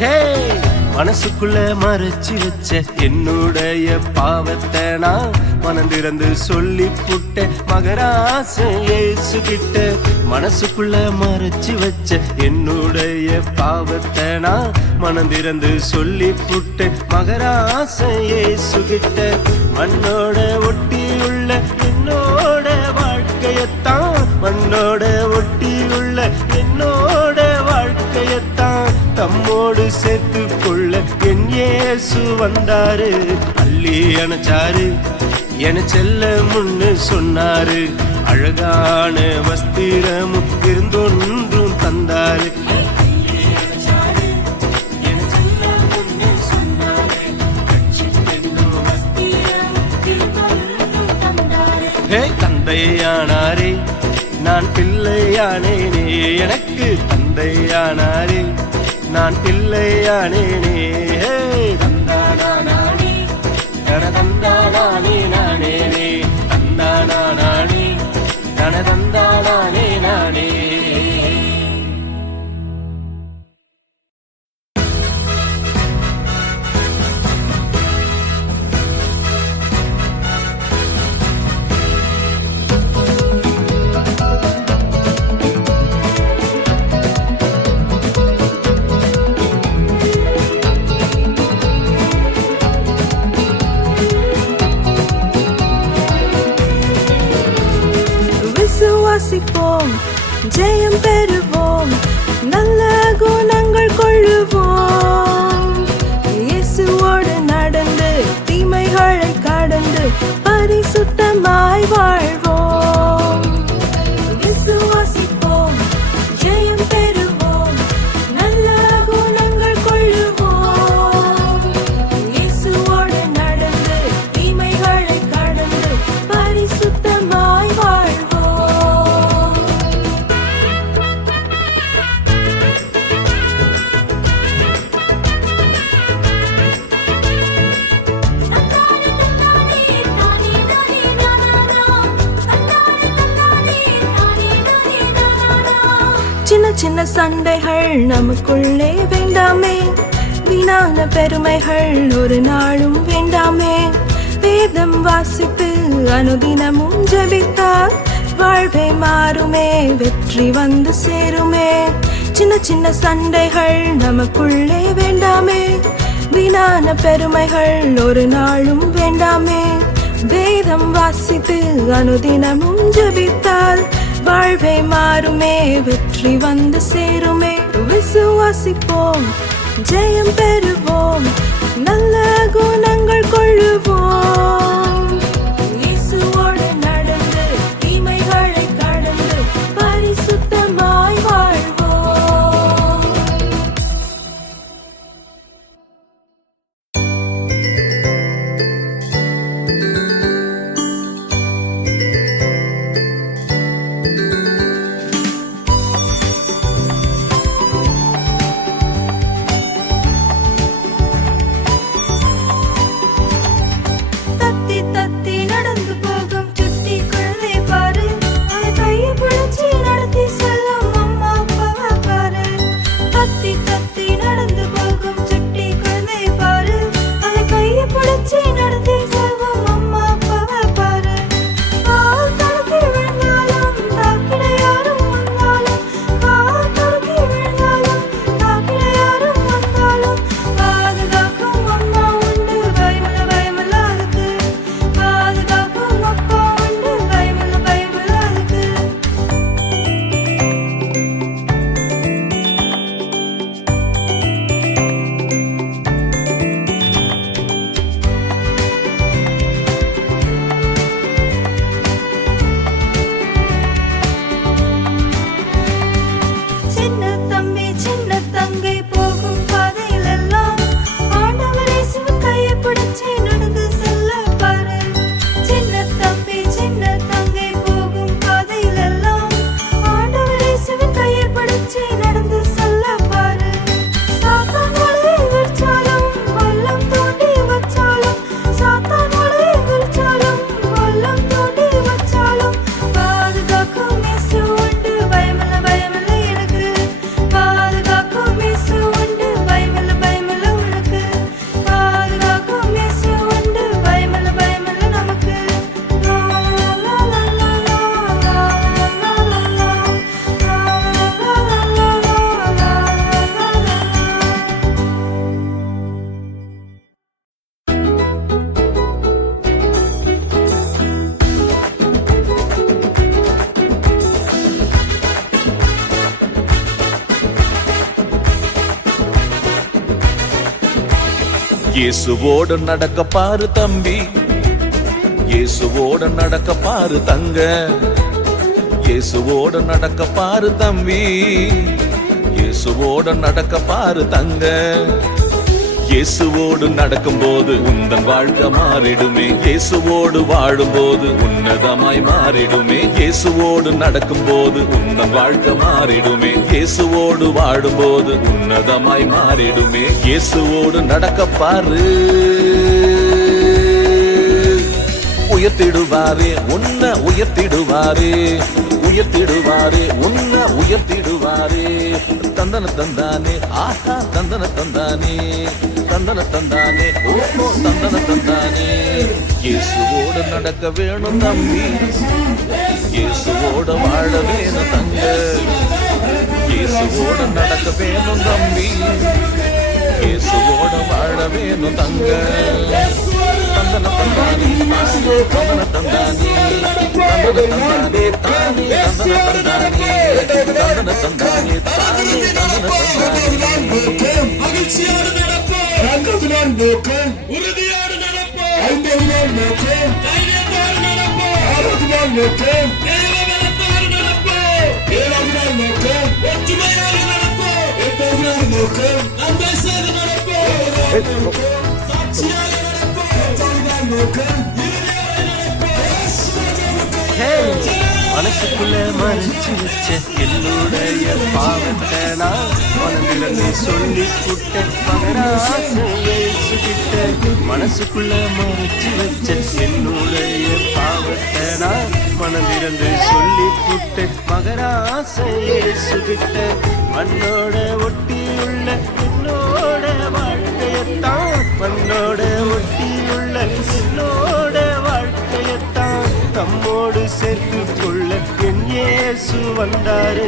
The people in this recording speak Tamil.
ஹே மனசுக்குள்ள மறைச்சு வச்ச என்னுடைய பாவத்தை நான் மனந்திறந்து சொல்லி புட்ட மகராச இயேசு கிட்ட. மனசுக்குள்ள மறைச்சு வச்ச என்னுடைய பாவத்தை நான் மனந்திறந்து சொல்லி புட்ட மகராச இயேசு கிட்ட. மண்ணோட ஒட்டியுள்ள என்னோட வாழ்க்கையத்தான், மண்ணோட ஒட்டியுள்ள என்னோட வாழ்க்கையத்தான் தம்மோடு சேர்த்து கொள்ள என் இயேசு வந்தாரு. அள்ளி அணைச்சாரு, என செல்ல முன்னு சொன்னாரு. அழகான வஸ்திரமும் இருந்தொன்றும் தந்தாரு. தந்தையானாரே நான் பிள்ளையானேனே, எனக்கு தந்தையானாரே நான் பிள்ளையானேனே. தந்தானே தனதந்தானே நானேனே, தந்தானே தனதந்தானே நானே. விசுவாசிப்போம், ஜெயம் பெறுவோம், நல்ல குணங்கள் கொள்ளுவோம். இயேசுவோடு நடந்து தீமைகளை கடந்து பரிசுத்தமாய் வாழ்வோம். விசுவாசிப்போம், ஜெயம் பெறுவோம், நல்ல குணங்கள் கொள்ளுவோம். இயேசுவோடு நடந்து தீமைகளை கடந்து பரிசுத்தமாய் வாழ்வோம். சின்ன சின்ன சண்டைகள் நமக்குள்ளே வேண்டாமே, வீணான பெருமைகள் ஒரு நாளும் வேண்டாமே. வேதம் வாசித்து அனுதினமும் ஜெபித்தால் வாழ்வே மாறுமே, வெற்றி வந்து சேருமே. சின்ன சின்ன சண்டைகள் நமக்குள்ளே வேண்டாமே, வீணான பெருமைகள் ஒரு நாளும் வேண்டாமே. வேதம் வாசித்து அனுதினமும் ஜெபித்தால் வாழ்வே மாறுமே, வெற்றி வந்து சேருமே. விசுவாசிப்போம், ஜெயம் பெறுவோம், நல்ல குணங்கள் கொள்ளுவோம். இயேசுவோடு நடந்து தீமைகளை கடந்து பரிசுத்தமாய் வாழ்வோம். இயேசுவோடு நடக்க பாரு தம்பி, இயேசுவோடு நடக்க பாரு தங்க, இயேசுவோடு நடக்க பாரு தம்பி, இயேசுவோடு நடக்க பாரு தங்க. இயேசுவோடு நடக்கும்போது உந்தன் வாழ்க்கை மாறிடுமே, இயேசுவோடு வாழும்போது உன்னதமாய் மாறிடுமே. இயேசுவோடு நடக்கும்போது உந்தன் வாழ்க்கை மாறிடுமே, இயேசுவோடு வாழும்போது உன்னதமாய் மாறிடுமே. இயேசுவோடு நடக்க பாரு, உயர்த்திடுவாரே உன்னை உயர்த்திடுவாரே, உயர்த்திடுவாரே உன்னை உயர்த்திடுவாரே. தந்தன தந்தானே ஆஹா தந்தன தந்தானே, தந்தன தந்தானே ஓஹோ தந்தன தந்தானே. இயேசுவோடு நடக்க வேணும் தம்பி, இயேசுவோடு வாழ வேணும் தங்க, இயேசுவோடு நடக்க வேணும் தம்பி, இயேசுவோடு வாழ வேணும் தங்க. தந்தன தந்தானே தந்தன தந்தானே, தந்தன தந்தானே தானே, தந்தன தந்தானே, தந்தன தந்தானே தானே, தந்தன தந்தானே. மகிழ்ச்சியோடு நடப்போம், ஆண்டவரால் நோக்கம் உறுதியோடு நடப்போம், ஆண்டவரால் நோக்கம் தைரியத்தோடு நடப்போம், ஆண்டவரால் நோக்கம் தேவபலத்தோடு நடப்போம், தேவபலத்தோடு நோக்கம் ஒற்றுமையோடு நடப்போம், தேவபலத்தோடு நோக்கம் நன்மை செய்து நடப்போம், சாட்சியாக நடப்போம், தேவபலத்தோடு நோக்கம் இறுதியாக நடப்போம். மனசுக்குள்ள மறைச்சு வச்ச என்னுடைய பாவத்தை நான் மனதிலிருந்து சொல்லி புட்ட மகராசிட்ட. மனசுக்குள்ள மறைச்சு வச்ச என்னுடைய பாவத்தை நான் மனதிலிருந்து சொல்லி புட்ட மகராசிட்ட. மண்ணோட ஒட்டியுள்ள என்னோட வாழ்க்கையத்தான், மண்ணோட ஒட்டியுள்ள என்னோட வாழ்க்கையத்தான் தம்மோடு சேர்த்து கொள்ள என் இயேசு வந்தாரு.